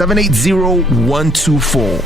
780-124.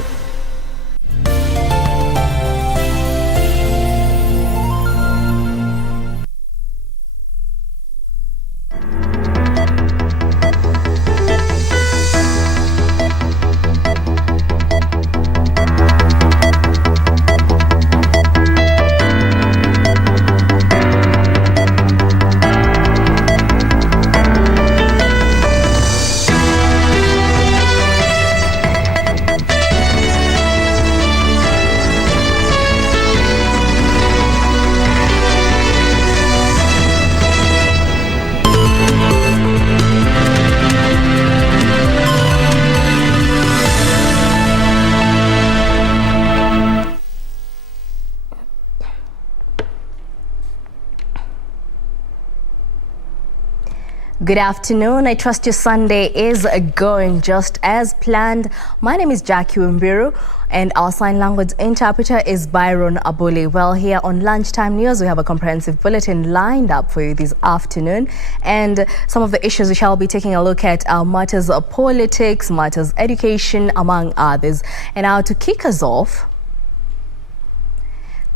Good afternoon. I trust your Sunday is going just as planned. My name is Jacky, Wambiru, and our sign language interpreter is Byron Abuli. Well, here on Lunchtime News, we have a comprehensive bulletin lined up for you this afternoon. And some of the issues we shall be taking a look at are matters of politics, matters education, among others. And now to kick us off,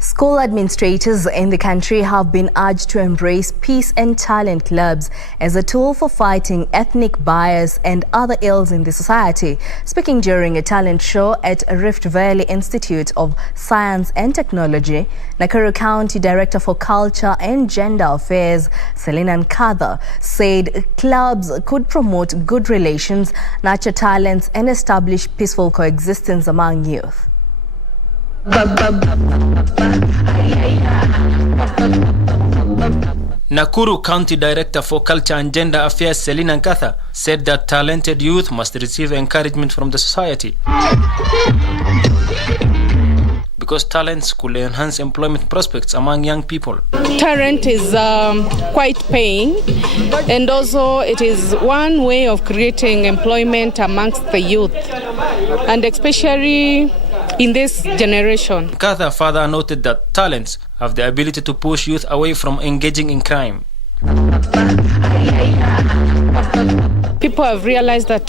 school administrators in the country have been urged to embrace peace and talent clubs as a tool for fighting ethnic bias and other ills in the society. Speaking during a talent show at Rift Valley Institute of Science and Technology, Nakuru County Director for Culture and Gender Affairs, Selina Nkatha, said clubs could promote good relations, nurture talents and establish peaceful coexistence among youth. Nakuru County Director for Culture and Gender Affairs, Selina Nkatha, said that talented youth must receive encouragement from the society because talents could enhance employment prospects among young people. Talent is quite paying, and also it is one way of creating employment amongst the youth, and especially in this generation. Nkatha further noted that talents have the ability to push youth away from engaging in crime. People have realized that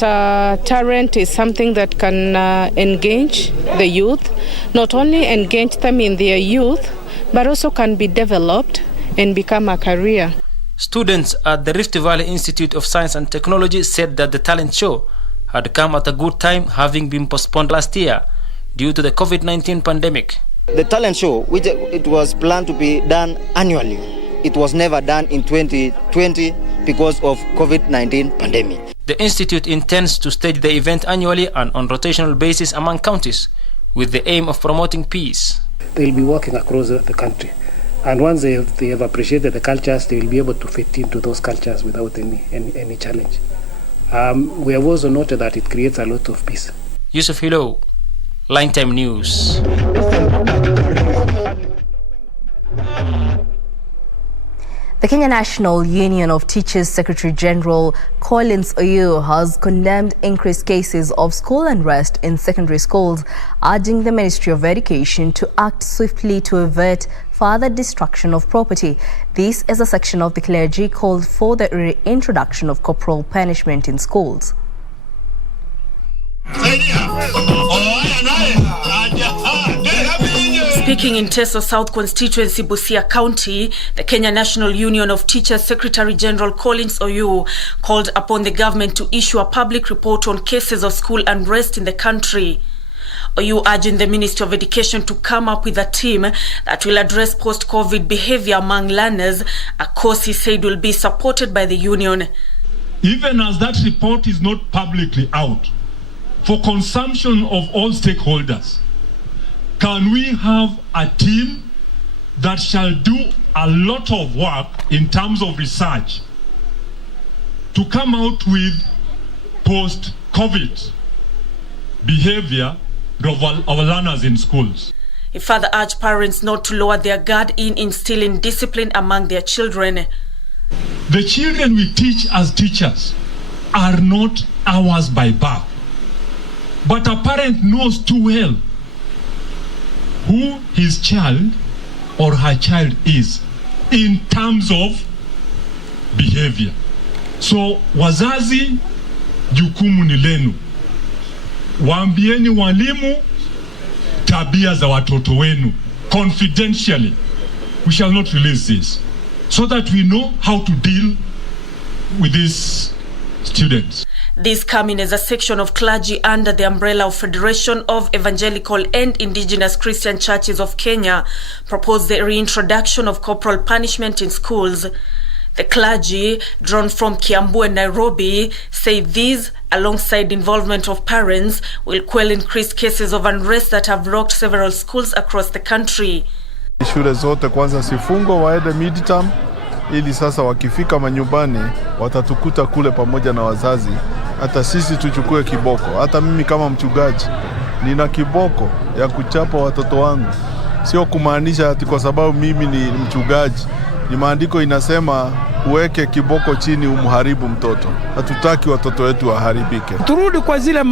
talent is something that can engage the youth, not only engage them in their youth, but also can be developed and become a career. Students at the Rift Valley Institute of Science and Technology said that the talent show had come at a good time, having been postponed last year due to the COVID-19 pandemic. The talent show, which it was planned to be done annually, it was never done in 2020 because of COVID-19 pandemic. The institute intends to stage the event annually and on rotational basis among counties with the aim of promoting peace. They'll be working across the country, and once they have appreciated the cultures, they will be able to fit into those cultures without any challenge. We have also noted that it creates a lot of peace. Yusuf Hilo, Lunchtime News. The Kenya National Union of Teachers Secretary General Collins Oyu has condemned increased cases of school unrest in secondary schools, urging the Ministry of Education to act swiftly to avert further destruction of property. This is a section of the clergy called for the reintroduction of corporal punishment in schools. Speaking in Teso South Constituency, Busia County, the Kenya National Union of Teachers Secretary General Collins Oyu called upon the government to issue a public report on cases of school unrest in the country. Oyu urging the Ministry of Education to come up with a team that will address post-COVID behavior among learners, a course he said will be supported by the union. Even as that report is not publicly out for consumption of all stakeholders, can we have a team that shall do a lot of work in terms of research to come out with post-COVID behavior of our learners in schools? He further urged parents not to lower their guard in instilling discipline among their children. The children we teach as teachers are not ours by birth, but a parent knows too well who his child or her child is in terms of behavior. So wazazi, jukumu ni lenu. waambieni walimu tabia za watoto wenu confidentially. We shall not release this, so that we know how to deal with these students. This coming as a section of clergy under the umbrella of Federation of Evangelical and Indigenous Christian Churches of Kenya proposed the reintroduction of corporal punishment in schools. The clergy, drawn from Kiambu and Nairobi, say these, alongside involvement of parents, will quell increased cases of unrest that have rocked several schools across the country. Shule zote kwanza sifungo waende midterm, ili sasa wakifika manyumbani watatukuta kule pamoja na wazazi. Hata sisi tuchukue kiboko. Hata mimi kama mchungaji nina kiboko ya kuchapa watoto wangu. Sio kumaanisha ati kwa sababu mimi ni mchungaji. Ni maandiko inasema uweke kiboko chini umharibu mtoto. Hatutaki watoto wetu waharibike. Turudi kwa zile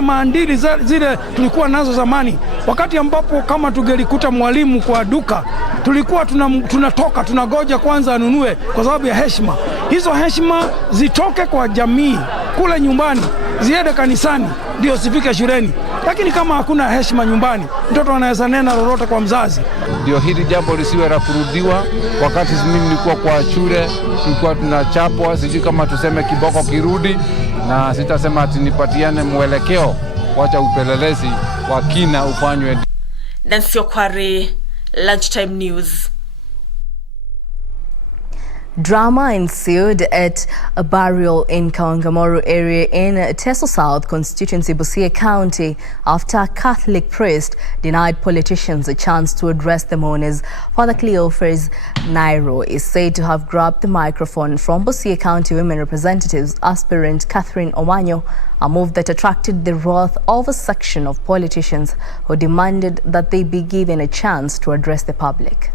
maandili zile tulikuwa nazo zamani. Wakati ambapo kama tungelikuta mwalimu kwa duka, tulikuwa tunatoka tunagoja kwanza anunue kwa sababu ya heshima. Hizo heshima zitoke kwa jamii kule nyumbani, ziende kanisani ndio sifike shuleni. Lakini kama hakuna heshima nyumbani, mtoto anaweza nena lolote kwa mzazi. Ndio hili jambo lisiwe la kurudiwa. Wakati mimi nilikuwa kwa shule, tulikuwa tunachapwa, sijui kama tuseme kiboko kirudi, na sitasema ati nipatiane mwelekeo, wacha upelelezi wa kina ufanywe. Nancy Okware, Lunchtime News. Drama ensued at a burial in Kawangamoru area in Teso South constituency, Busia County, after a Catholic priest denied politicians a chance to address the mourners. Father Cleophas Nairo is said to have grabbed the microphone from Busia County Women Representatives aspirant Catherine Omanyo, a move that attracted the wrath of a section of politicians who demanded that they be given a chance to address the public.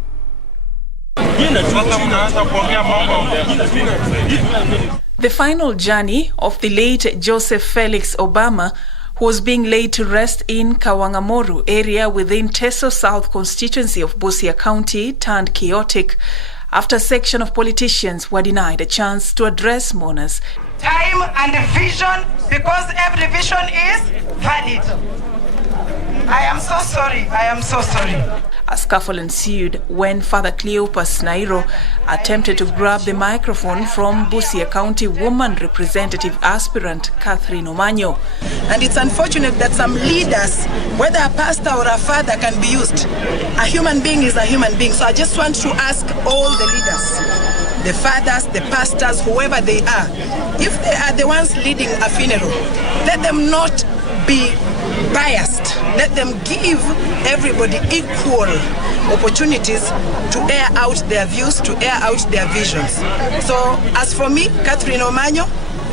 The final journey of the late Joseph Felix Obama, who was being laid to rest in Kawangamoru area within Teso South constituency of Busia County, turned chaotic after a section of politicians were denied a chance to address mourners. Time and vision, because every vision is valid. I am so sorry. I am so sorry. A scuffle ensued when Father Cleophas Nairo attempted to grab the microphone from Busia County Woman Representative aspirant Catherine Omanyo. And it's unfortunate that some leaders, whether a pastor or a father, can be used. A human being is a human being. So I just want to ask all the leaders, the fathers, the pastors, whoever they are, if they are the ones leading a funeral, let them not be biased. Let them give everybody equal opportunities to air out their views, to air out their visions. So as for me, Catherine Omanyo,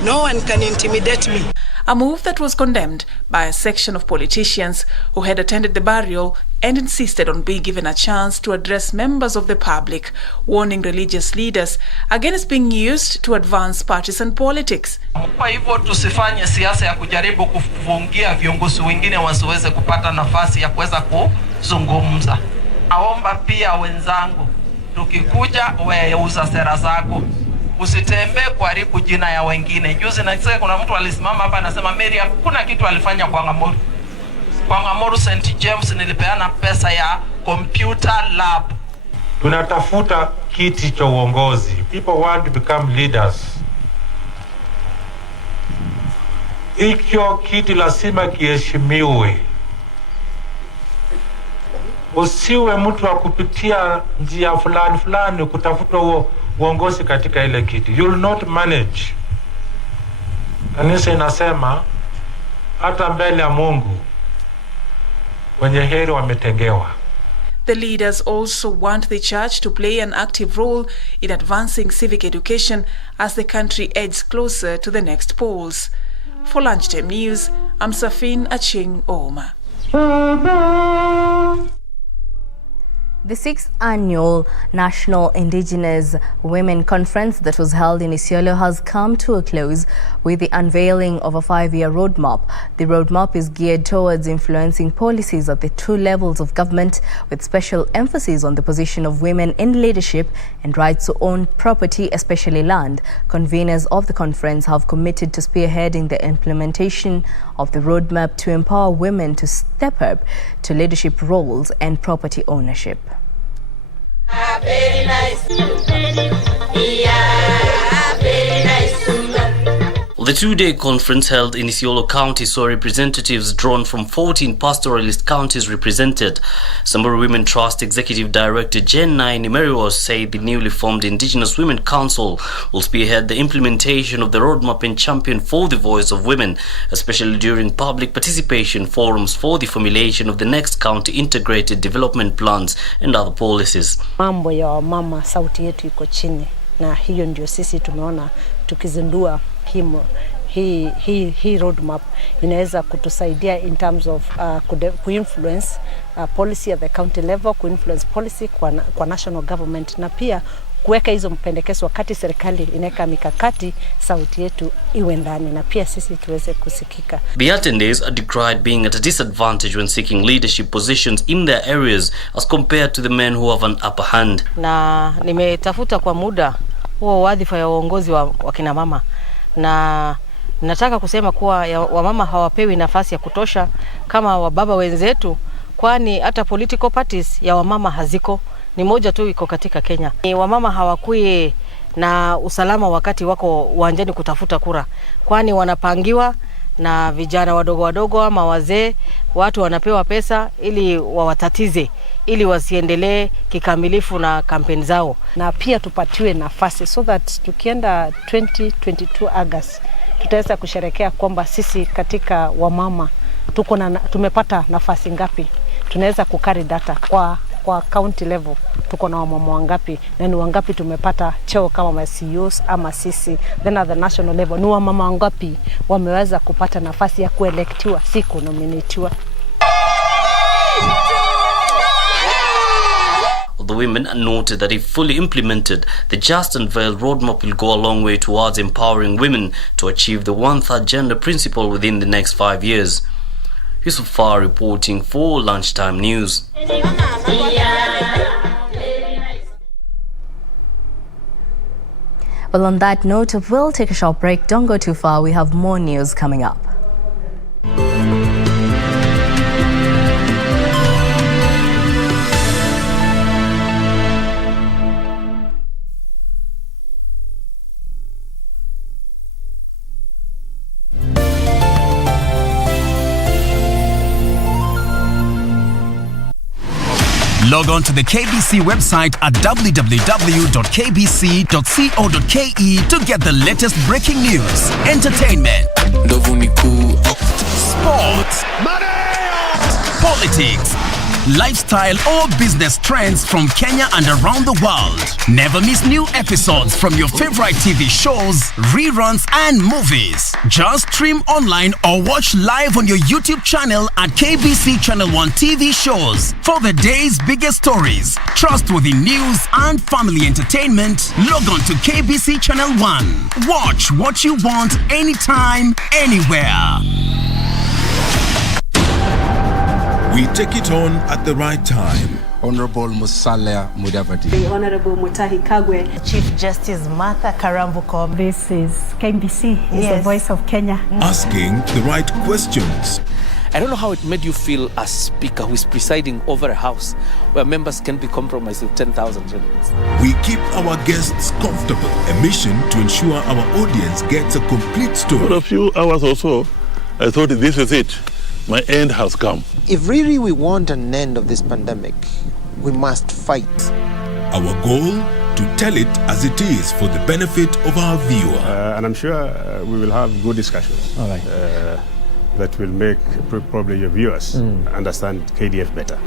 no one can intimidate me. A move that was condemned by a section of politicians who had attended the burial and insisted on being given a chance to address members of the public, warning religious leaders against being used to advance partisan politics. Kwa hivyo tusifanye siasa ya kujaribu kufungia viongozi wengine wasiweze kupata nafasi ya kuweza kuzungumza. Naomba pia wenzangu, tukikuja weuza sera zako. Usitembee kuharibu jina ya wengine. Juzi nasema kuna mtu alisimama hapa anasema Mary hakuna kitu alifanya kwa Kawangamoru. Kwa Kawangamoru St. James nilipeana pesa ya computer lab. Tunatafuta kiti cha uongozi. People want to become leaders. Hicho kiti lazima kiheshimiwe. Usiwe mtu wa kupitia njia fulani kutafuta uongozi katika ile kiti. You will not manage. Kanisa inasema hata mbele ya Mungu wenye heri wametengewa. The leaders also want the church to play an active role in advancing civic education as the country edges closer to the next polls. For Lunchtime News, I'm Safin Aching Oma. The 6th annual National Indigenous Women Conference that was held in Isiolo has come to a close with the unveiling of a 5-year roadmap. The roadmap is geared towards influencing policies at the 2 levels of government, with special emphasis on the position of women in leadership and rights to own property, especially land. Conveners of the conference have committed to spearheading the implementation of the roadmap to empower women to step up to leadership roles and property ownership. Very nice. Yeah, very nice. The 2-day conference held in Isiolo County saw representatives drawn from 14 pastoralist counties represented. Samburu Women Trust Executive Director Jen Nimerios said the newly formed Indigenous Women Council will spearhead the implementation of the roadmap and champion for the voice of women, especially during public participation forums for the formulation of the next county integrated development plans and other policies. Mambo ya mama, sauti yetu iko chini, na hiyo ndio sisi tumeona tukizindua hii roadmap inaweza kutusaidia in terms of kuinfluence policy at the county level, kuinfluence policy kwa national government, na pia kuweka hizo mpendekezo wakati serikali inaweka mikakati, sauti yetu iwe ndani na pia sisi tuweze kusikika. The attendees are decried being at a disadvantage when seeking leadership positions in their areas as compared to the men who have an upper hand. Na nimetafuta kwa muda huo wadhifa ya uongozi wa kina mama, na nataka kusema kuwa wamama hawapewi nafasi ya kutosha kama wababa wenzetu, kwani hata political parties ya wamama haziko, ni moja tu iko katika Kenya. Wamama hawakui na usalama wakati wako uwanjani kutafuta kura, kwani wanapangiwa na vijana wadogo ama wazee. Watu wanapewa pesa ili wawatatize, ili wasiendelee kikamilifu na kampeni zao, na pia tupatiwe nafasi so that tukienda 2022 August tutaweza kusherekea kwamba sisi katika wamama tumepata nafasi ngapi, tunaweza kukari data kwa county level, tuko na wamama wangapi na ni wangapi tumepata cheo kama CEOs ama sisi, then at the national level ni wamama wangapi wameweza kupata nafasi ya kuelektiwa, si kunominatiwa. The women noted that if fully implemented, the just unveiled roadmap will go a long way towards empowering women to achieve the 1/3 gender principle within the next 5 years. Yusuf Far reporting for Lunchtime News. Well, on that note, we'll take a short break. Don't go too far. We have more news coming up. Log on to the KBC website at www.kbc.co.ke to get the latest breaking news, entertainment, sports, politics, lifestyle or business trends from Kenya and around the world. Never miss new episodes from your favorite TV shows, reruns and movies. Just stream online or watch live on your YouTube channel at KBC Channel 1 TV shows. For the day's biggest stories, trustworthy news and family entertainment, log on to KBC Channel 1. Watch what you want anytime, anywhere. We take it on at the right time. Honorable Musalia Mudavadi. The Honorable Mutahi Kagwe. Chief Justice Martha Karambuko. This is KBC, the voice of Kenya. Asking the right questions. I don't know how it made you feel as speaker who is presiding over a house where members can be compromised with 10,000 shillings. We keep our guests comfortable. A mission to ensure our audience gets a complete story. For a few hours or so, I thought this is it. My end has come. If really we want an end of this pandemic, we must fight. Our goal, to tell it as it is for the benefit of our viewer. And I'm sure we will have good discussions. All right. That will make probably your viewers understand KDF better.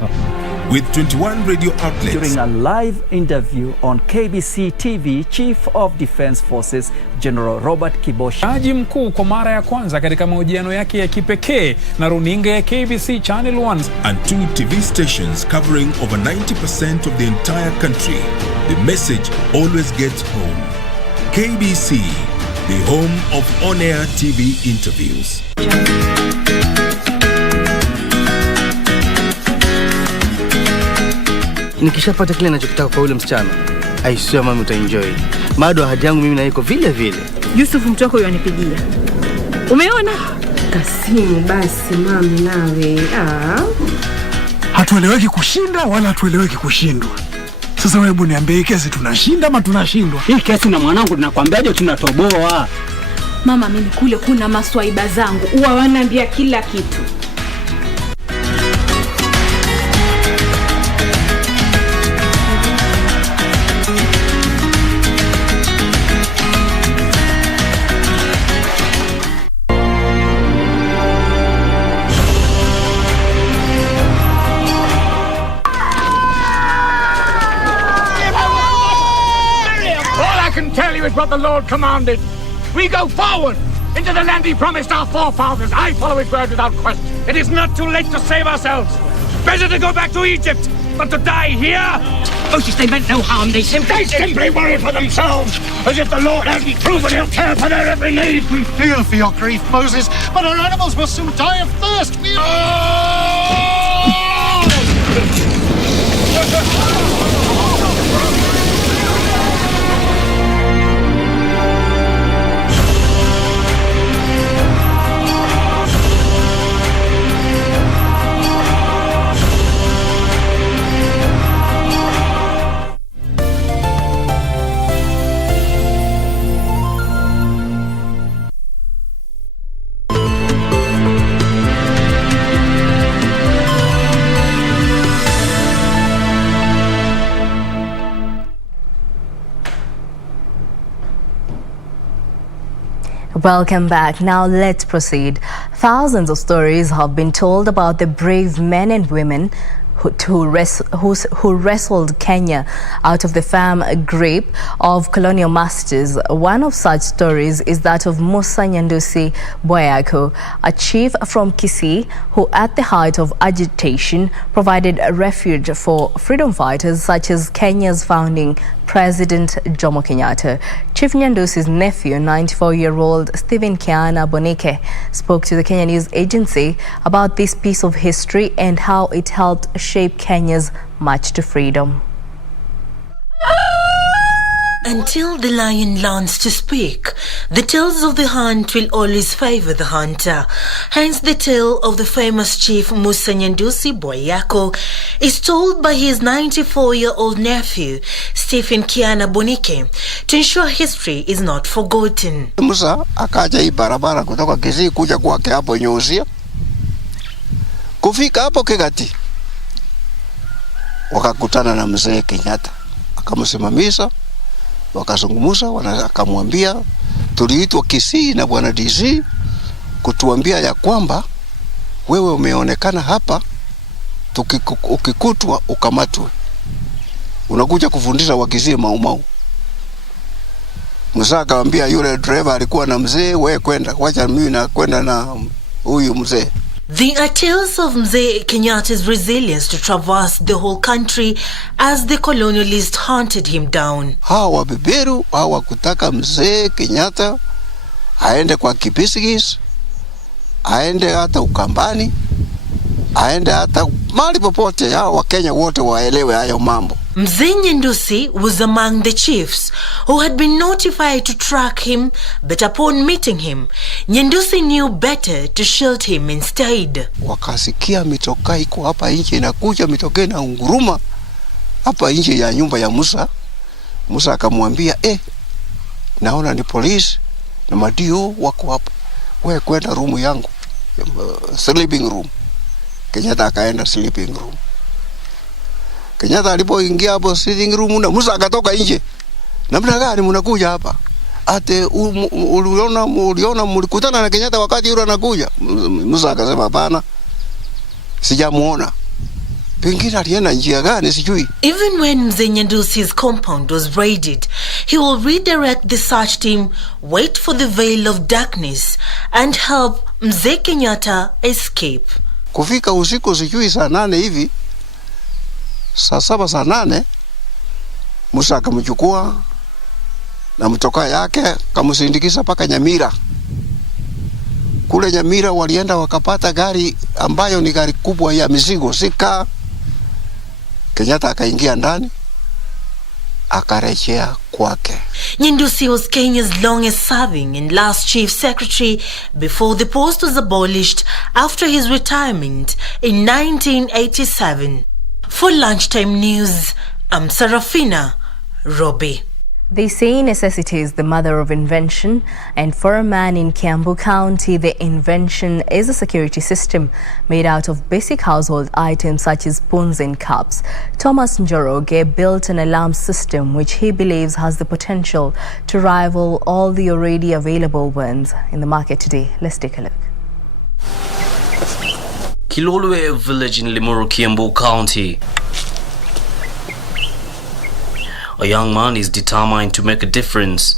with 21 radio outlets. During a live interview on KBC TV, Chief of Defense Forces General Robert Kiboshi. Jaji mkuu kwa mara ya kwanza katika mahojiano yake ya kipekee na runinga ya KBC Channel 1 and 2 TV stations covering over 90% of the entire country. The message always gets home. KBC, the home of on-air TV interviews. Nikishapata kile ninachotaka kwa ule msichana, I swear mama utaenjoy. Bado ahadi yangu mimi na iko vile vile. Yusuf mtoko yanipigia. Umeona? Kasimu basi mami nawe. Hatueleweki kushinda wala hatueleweki kushindwa. Sasa wewe hebu niambie kesi tunashinda ama tunashindwa? Hii kesi na mwanangu tunakwambiaje tunatoboa. Mama mimi kule kuna maswaiba zangu. Huwa wananiambia kila kitu. Tell you is what the Lord commanded. We go forward into the land he promised our forefathers. I follow his word without question. It is not too late to save ourselves. Better to go back to Egypt than to die here. Moses, they meant no harm. They simply worry for themselves, as if the Lord hasn't proven he'll care for their every need. We feel for your grief, Moses, but our animals will soon die of thirst. Welcome back. Now let's proceed. Thousands of stories have been told about the brave men and women who wrestled Kenya out of the firm grip of colonial masters. One of such stories is that of Musa Nyandusi Boyako, a chief from Kisii who at the height of agitation provided a refuge for freedom fighters such as Kenya's founding President Jomo Kenyatta. Chief Nyandusi's nephew, 94-year-old Stephen Kiana Bonike, spoke to the Kenya News Agency about this piece of history and how it helped shape Kenya's march to freedom. Until the lion learns to speak, the tales of the hunt will always favor the hunter. Hence the tale of the famous chief Musa Nyandusi Boyako is told by his 94-year-old nephew, Stephen Kiana Bonike, to ensure history is not forgotten. Musa akaja hii barabara kutoka Kisii kuja kwake hapo Nyusia. Kufika hapo Kegati, wakakutana na mzee Kenyatta. Akamsimamisha, wakazungumza, akamwambia tuliitwa Kisii na bwana DC kutuambia ya kwamba wewe umeonekana hapa, ukikutwa ukamatwe. Unakuja kufundisha Wakisii maumau. Musa akamwambia yule driver alikuwa na mzee, wewe kwenda, wacha mimi na kwenda na huyu mzee. They are tales of Mzee Kenyatta's resilience to traverse the whole country as the colonialists hunted him down. Hawa wabeberu, hawa kutaka Mzee Kenyatta aende kwa Kibisigis, aende hata Ukambani, aende hata mahali popote, hawa Wakenya wote waelewe hayo mambo. Mzee Nyandusi was among the chiefs who had been notified to track him, but upon meeting him, Nyandusi knew better to shield him instead. Wakasikia mitoka iko hapa nje inakuja, mitoka na unguruma hapa nje ya nyumba ya Musa. Musa akamwambia, naona ni polisi na madio wako hapo. Wewe kwenda room yangu, sleeping room. Kenyatta akaenda sleeping room. Kenyatta alipoingia hapo sitting room na Musa akatoka nje. Namna gani mnakuja hapa? Ate uliona mlikutana na Kenyatta wakati yule anakuja? Musa akasema hapana. Sijamuona. Pengine alienda njia gani sijui. Even when Mzee Nyandusi's compound was raided, he will redirect the search team, wait for the veil of darkness, and help Mzee Kenyatta escape. Kufika usiku sijui saa 8 hivi, saa 7 saa 8, Musa akamchukua na mtoka yake kamsindikiza paka Nyamira. Kule Nyamira walienda wakapata gari ambayo ni gari kubwa ya mizigo sika. Kenyatta akaingia ndani akarejea kwake. Nyandusi was Kenya's longest serving and last chief secretary before the post was abolished after his retirement in 1987. For Lunchtime News, I'm Sarafina Robbie. They say necessity is the mother of invention, and for a man in Kiambu County, the invention is a security system made out of basic household items such as spoons and cups. Thomas Njoroge built an alarm system which he believes has the potential to rival all the already available ones in the market today. Let's take a look. Kilolwe village in Limuru, Kiambu County. A young man is determined to make a difference.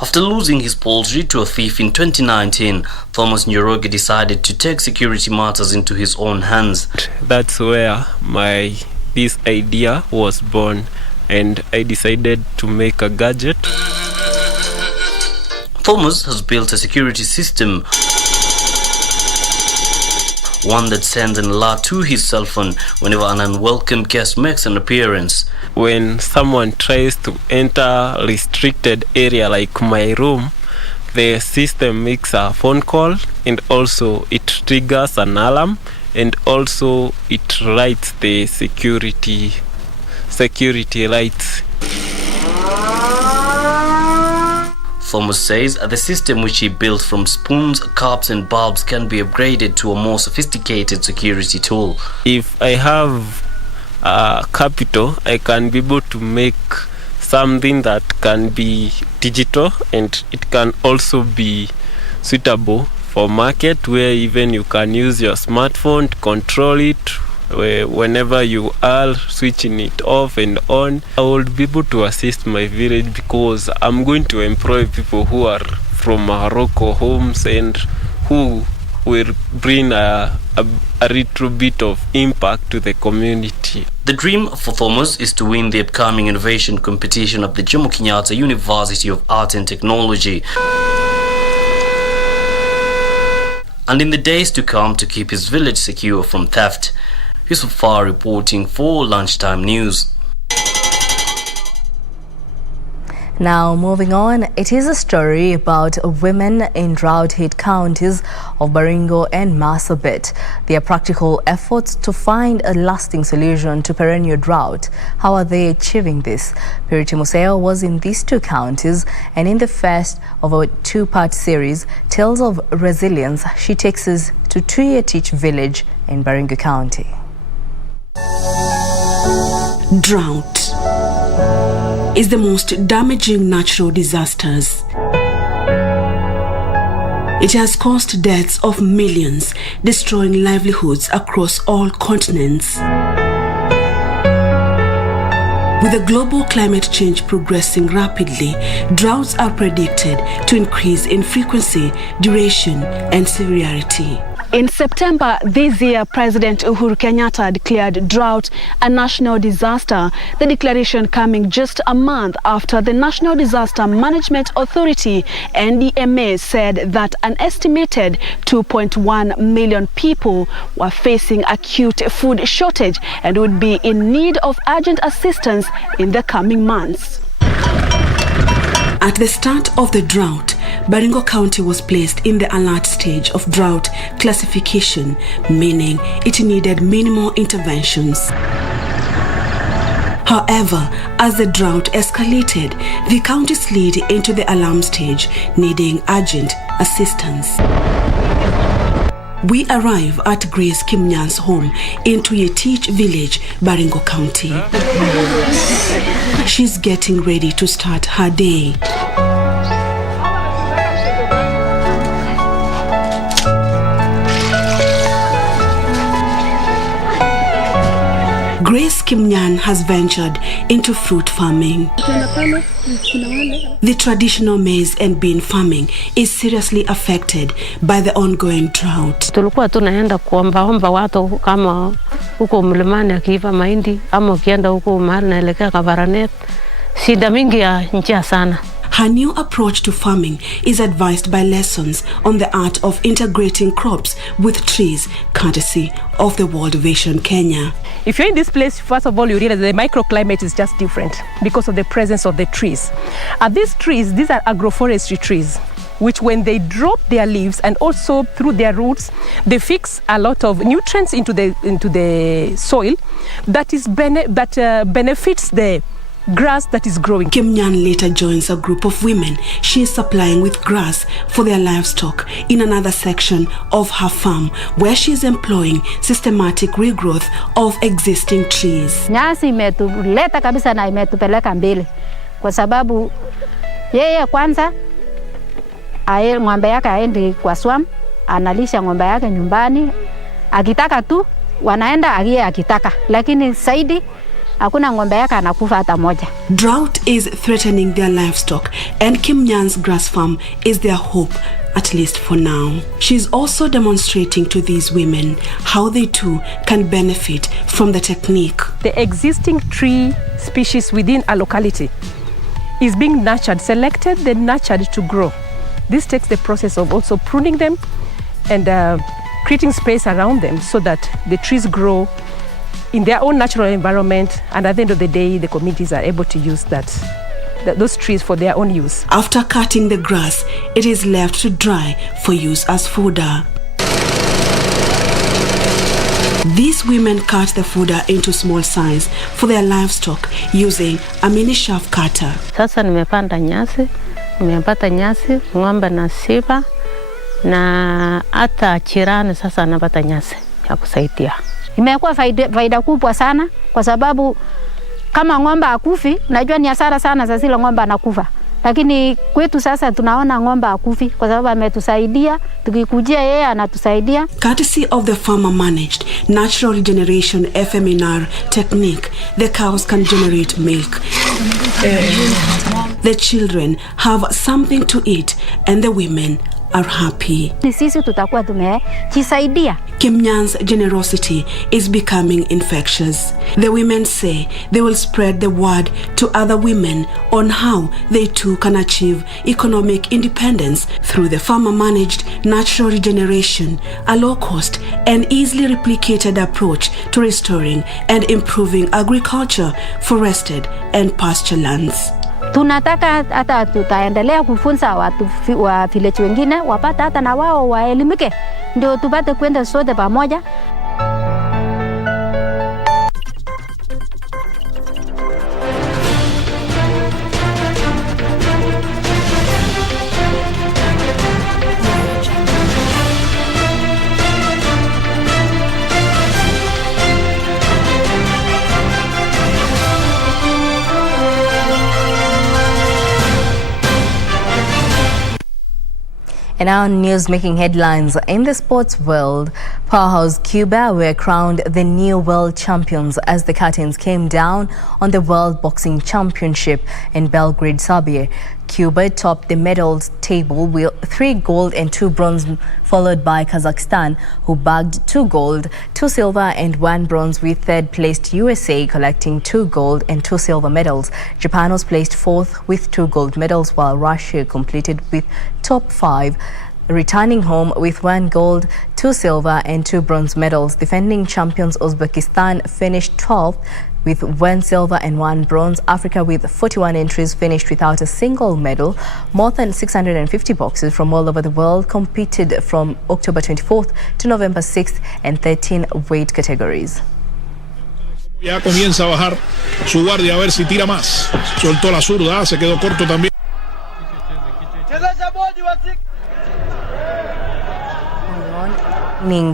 After losing his poultry to a thief in 2019, Thomas Njoroge decided to take security matters into his own hands. That's where this idea was born, and I decided to make a gadget. Thomas has built a security system, one that sends an alert to his cell phone whenever an unwelcome guest makes an appearance. When someone tries to enter a restricted area like my room, the system makes a phone call, and also it triggers an alarm, and also it lights the security lights. Thomas says the system which he built from spoons, cups and bulbs can be upgraded to a more sophisticated security tool. If I have capital, I can be able to make something that can be digital, and it can also be suitable for market, where even you can use your smartphone to control it whenever you are switching it off and on. I will be able to assist my village because I'm going to employ people who are from Morocco homes and who will bring a little bit of impact to the community. The dream for Thomas is to win the upcoming innovation competition of the Jomo Kenyatta University of Art and Technology, and in the days to come to keep his village secure from theft. Yusuf Far reporting for Lunchtime News. Now moving on, it is a story about women in drought-hit counties of Baringo and Marsabit. Their practical efforts to find a lasting solution to perennial drought. How are they achieving this? Purity Museo was in these two counties, and in the first of a two-part series, Tales of Resilience, she takes us to Tuyetich village in Baringo County. Drought is the most damaging natural disasters. It has caused deaths of millions, destroying livelihoods across all continents. With the global climate change progressing rapidly, droughts are predicted to increase in frequency, duration, and severity. In September this year, President Uhuru Kenyatta declared drought a national disaster, the declaration coming just a month after the National Disaster Management Authority, NDMA, said that an estimated 2.1 million people were facing acute food shortage and would be in need of urgent assistance in the coming months. At the start of the drought, Baringo County was placed in the alert stage of drought classification, meaning it needed minimal interventions. However, as the drought escalated, the county slid into the alarm stage, needing urgent assistance. We arrive at Grace Kimnyan's home in Tuyetich village, Baringo County. She's getting ready to start her day. Kim Nyan has ventured into fruit farming. The traditional maize and bean farming is seriously affected by the ongoing drought. Tulikuwa tunaenda kuomba watu kama huko mlimani akiiva mahindi ama ukienda huko mahali naelekea Kabaranet. Shida mingi ya njia sana. Her new approach to farming is advised by lessons on the art of integrating crops with trees, courtesy of the World Vision Kenya. If you're in this place, first of all, you realize the microclimate is just different because of the presence of the trees. And these trees, these are agroforestry trees, which when they drop their leaves and also through their roots, they fix a lot of nutrients into the soil that benefits the grass that is growing. Kim Nyan later joins a group of women she is supplying with grass for their livestock in another section of her farm, where she is employing systematic regrowth of existing trees. Nyasi imetuleta kabisa na imetupeleka mbele kwa sababu yeye kwanza ng'ombe yake aende kwa swam, analisha ng'ombe yake nyumbani, akitaka tu wanaenda agie akitaka, lakini saidi hakuna ng'ombe yake anakufa hata moja. Drought is threatening their livestock, and Kim Nyan's grass farm is their hope, at least for now. She's also demonstrating to these women how they too can benefit from the technique. The existing tree species within a locality is being nurtured, selected, then nurtured to grow. This takes the process of also pruning them and creating space around them so that the trees grow in their own natural environment, and at the end of the day, the communities are able to use those trees for their own use. After cutting the grass, it is left to dry for use as fodder. These women cut the fodder into small size for their livestock using a mini shaft cutter. Sasa nimepanda nyasi, nimepata nyasi, ng'ombe na siba, na hata chirani sasa napata nyasi ya kusaidia. Imekuwa faida kubwa sana kwa sababu kama ng'ombe akufi, najua ni hasara sana za zile ng'ombe anakufa. Lakini kwetu sasa tunaona ng'ombe akufi kwa sababu ametusaidia, tukikujia yeye anatusaidia. Courtesy of the farmer managed natural regeneration FMNR technique, the cows can generate milk. The children have something to eat and the women are happy. Sisi tutakuwa tumejisaidia. Kim Nyan's generosity is becoming infectious. The women say they will spread the word to other women on how they too can achieve economic independence through the farmer-managed natural regeneration, a low-cost and easily replicated approach to restoring and improving agriculture, forested and pasture lands. Tunataka hata tutaendelea kufunza watu wa village wengine wapata hata na wao waelimike, ndio tupate kwenda sote pamoja. And now news making headlines in the sports world. Powerhouse Cuba were crowned the new world champions as the curtains came down on the World Boxing Championship in Belgrade, Serbia. Cuba topped the medals table with 3 gold and 2 bronze, followed by Kazakhstan, who bagged 2 gold, 2 silver and 1 bronze, with third-placed USA collecting 2 gold and 2 silver medals. Japan was placed 4th with 2 gold medals, while Russia completed with top 5, returning home with 1 gold, 2 silver and 2 bronze medals. Defending champions Uzbekistan finished 12th with 1 silver and 1 bronze. Africa, with 41 entries, finished without a single medal. More than 650 boxers from all over the world competed from October 24th to November 6th and 13 weight categories. Ya comienza a bajar su guardia a ver si tira más. Soltó la zurda, se quedó corto también.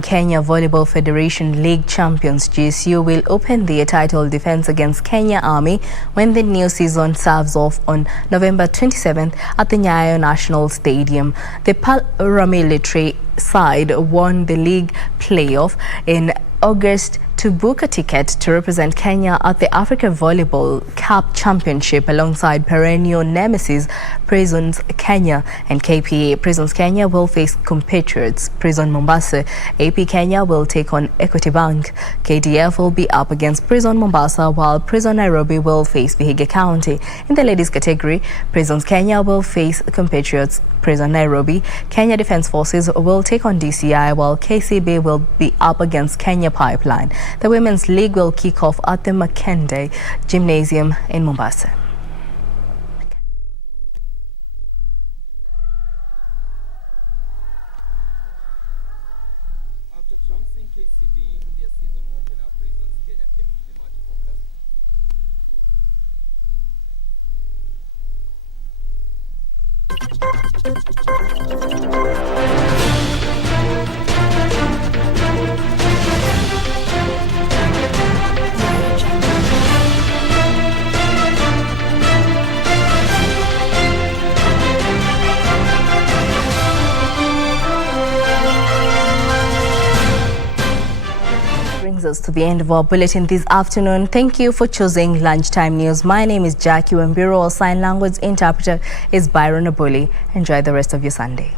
Kenya Volleyball Federation League champions GSU will open their title defense against Kenya Army when the new season serves off on November 27th at the Nyayo National Stadium. The paramilitary side won the league playoff in August to book a ticket to represent Kenya at the Africa Volleyball Cup Championship alongside perennial nemesis Prisons Kenya and KPA. Prisons Kenya will face compatriots Prison Mombasa. AP Kenya will take on Equity Bank. KDF will be up against Prison Mombasa, while Prison Nairobi will face Vihiga County. In the ladies category, Prisons Kenya will face compatriots Prison Nairobi. Kenya Defence Forces will take on DCI, while KCB will be up against Kenya Pipeline. The Women's League will kick off at the Makende Gymnasium in Mombasa. After trouncing KCB in their season opener, Prisons Kenya came into the match focus. Brings us to the end of our bulletin this afternoon. Thank you for choosing Lunchtime News. My name is Jacky. Wambiru. Our sign language interpreter is Byron Abuli. Enjoy the rest of your Sunday.